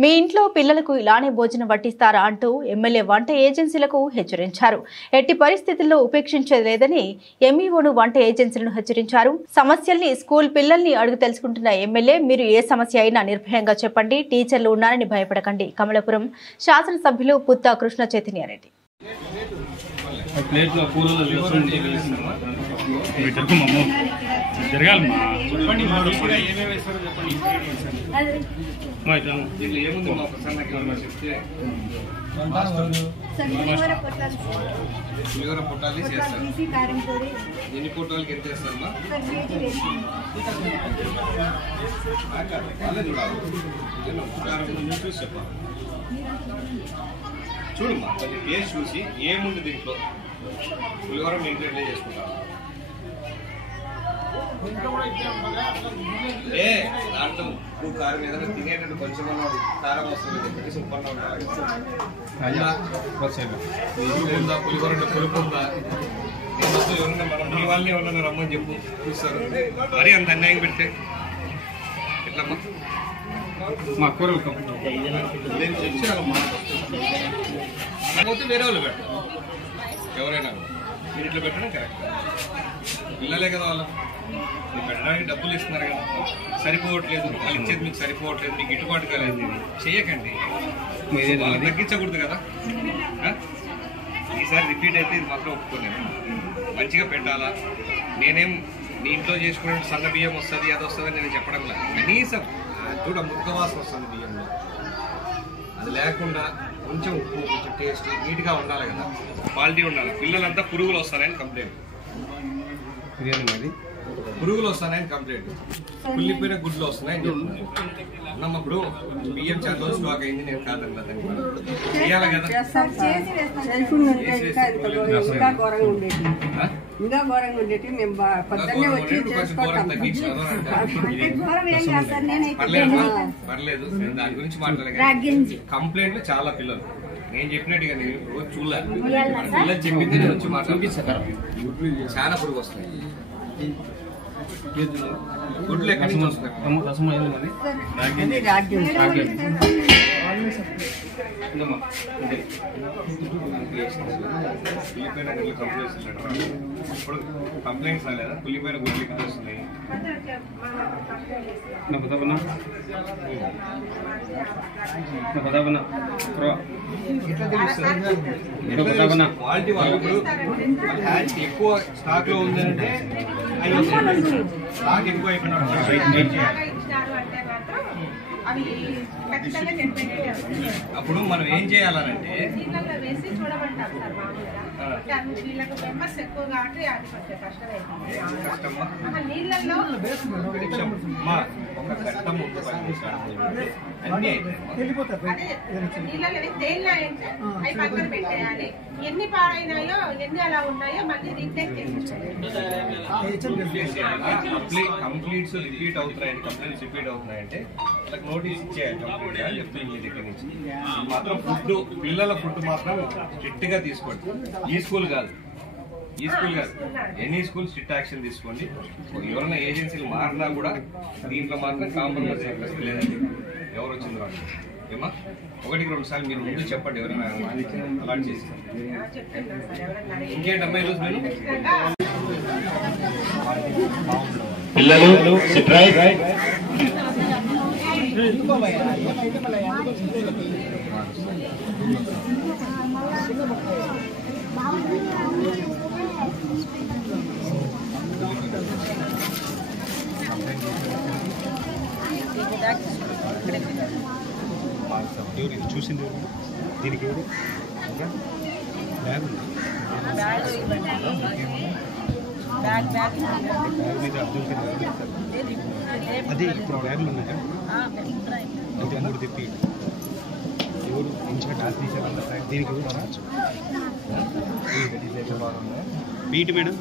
మీ ఇంట్లో పిల్లలకు ఇలానే భోజనం వడ్డిస్తారా అంటూ ఎమ్మెల్యే వంట ఏజెన్సీలకు హెచ్చరించారు. ఎట్టి పరిస్థితుల్లో ఉపేక్షించేది లేదని ఎంఈఓను వంట ఏజెన్సీలను హెచ్చరించారు. సమస్యల్ని స్కూల్ పిల్లల్ని అడుగు తెలుసుకుంటున్న ఎమ్మెల్యే మీరు ఏ సమస్య అయినా నిర్భయంగా చెప్పండి, టీచర్లు ఉన్నారని భయపడకండి. కమలాపురం శాసనసభ్యులు పుత్తా కృష్ణ చైతన్యారెడ్డి. పులిహోర పొట్టాలి చేస్తారు. ఎన్ని పొట్టాలకి ఎంత చేస్తారమ్మా? చూసి చెప్పాలి. చూడమ్మా కొంచెం టేస్ట్ చూసి ఏముంది దీంట్లో. పులిహోర మీ ఇంట్లో ఎట్లా చేసుకుంటారు? దాంట్లో ఉప్పు కారం ఏదైనా తినేటట్టు కొంచెం కారం వస్తుంది, కనీసం ఉప్పన్నా ఉండాలి. ఉందా పులిహోర పులుపు ఉందా? ఎవరన్నా మనం మీ వాళ్ళని ఎవరన్నా రమ్మని చెప్పు, చూస్తారు. మరీ అంత అన్యాయం పెడితే ఎట్లమ్మా? మా కూరలు నేను తెచ్చానమ్మా. లేకపోతే వేరే వాళ్ళు పెట్టారు. ఎవరైనా మీరు ఇట్లా పెట్టడం కరెక్ట్. పిల్లలే కదా వాళ్ళు, మీరు పెట్టడానికి డబ్బులు ఇస్తున్నారు కదా, సరిపోవట్లేదు, వాళ్ళు ఇచ్చేది మీకు సరిపోవట్లేదు, మీకు గిట్టుబాటు కాలేదు, చేయకండి. తగ్గించకూడదు కదా. ఈసారి రిపీట్ అయితే ఇది మాత్రం ఒప్పుకోలేను. మంచిగా పెట్టాలా. నేనేం నీ ఇంట్లో చేసుకునే సన్న బియ్యం వస్తుంది అది వస్తుందని నేను చెప్పడం లేదు. కనీసం చూడ ముక్కవాసన వస్తుంది బియ్యంలో, అది లేకుండా కొంచెం ఉప్పు, కొంచెం టేస్ట్ నీట్గా ఉండాలి కదా, క్వాలిటీ ఉండాలి. పిల్లలంతా పురుగులు వస్తానని కంప్లైంట్, పురుగులు వస్తానని కంప్లైంట్, కుళ్ళిపోయిన గుడ్లు వస్తున్నాయని చెప్తున్నాను. అన్నప్పుడు బియ్యం చాలా స్టాక్ అయింది, నేను కాదన్నా దాన్ని చేయాలి కదా. పర్లేదు, దాని గురించి మాట్లాడలేదు. కంప్లైంట్ చాలా పిల్లలు నేను చెప్పినట్టుగా నేను రోజు చూడలేదు. పిల్లలు చెప్పింది నేను వచ్చి మాట్లాడిస్తాను. చాలా పురుగు వస్తాయి. గుడ్లు ఎక్కడి నుంచి వస్తాయి? కంప్లైంట్స్ రాలేదా? కుళ్ళిపోయిన గుడ్లు ఎక్కడ వస్తున్నాయి? క్వాలిటీ వాళ్ళు ఎక్కువ స్టాక్ లో ఉందంటే స్టాక్ ఎక్కువ అప్పుడు మనం ఏం చేయాలనంటే ఒక ఘట్టం పెట్టేయాలి. ఎన్ని పాడైనాయో ఎన్ని అలా ఉన్నాయో మళ్ళీ రీప్లేస్ కంప్లీట్స్ రిపీట్ అవుతున్నాయండి. కంప్లైంట్స్ రిపీట్ అవుతున్నాయంటే వాళ్ళకి నోటీస్ ఇచ్చేయాలి కంప్లీట్ అని చెప్తుంది మీ దగ్గర నుంచి. మాత్రం ఫుడ్, పిల్లల ఫుడ్ మాత్రం స్ట్రిక్ట్ గా తీసుకోండి. ఈ స్కూల్ కాదు, ఈ స్కూల్ కాదు, ఎనీ స్కూల్ స్ట్రిక్ట్ యాక్షన్ తీసుకోండి. ఎవరైనా ఏజెన్సీలు మారినా కూడా దీంట్లో మాత్రం కాంప్రమైజ్ అయ్యే లేదండి. ఎవరు వచ్చింది వాళ్ళు ఏమా 1-2 సార్లు మీరు ముందు చెప్పండి. ఎవరైనా అలాట్ చేసి ఇంకేంటమ్మా ఈరోజు మీరు పిల్లలు ఎవరు చూసింది దీనికి ఎవరు బ్యాగ్ ఉంది అది ఇప్పుడు బ్యాగులు ఉన్నాయా? అయితే అందరూ తెప్పి ఎవరు ఇన్ఛార్జ్ ఆఫీసర్ దీనికి ఎవరు పీటీ మేడం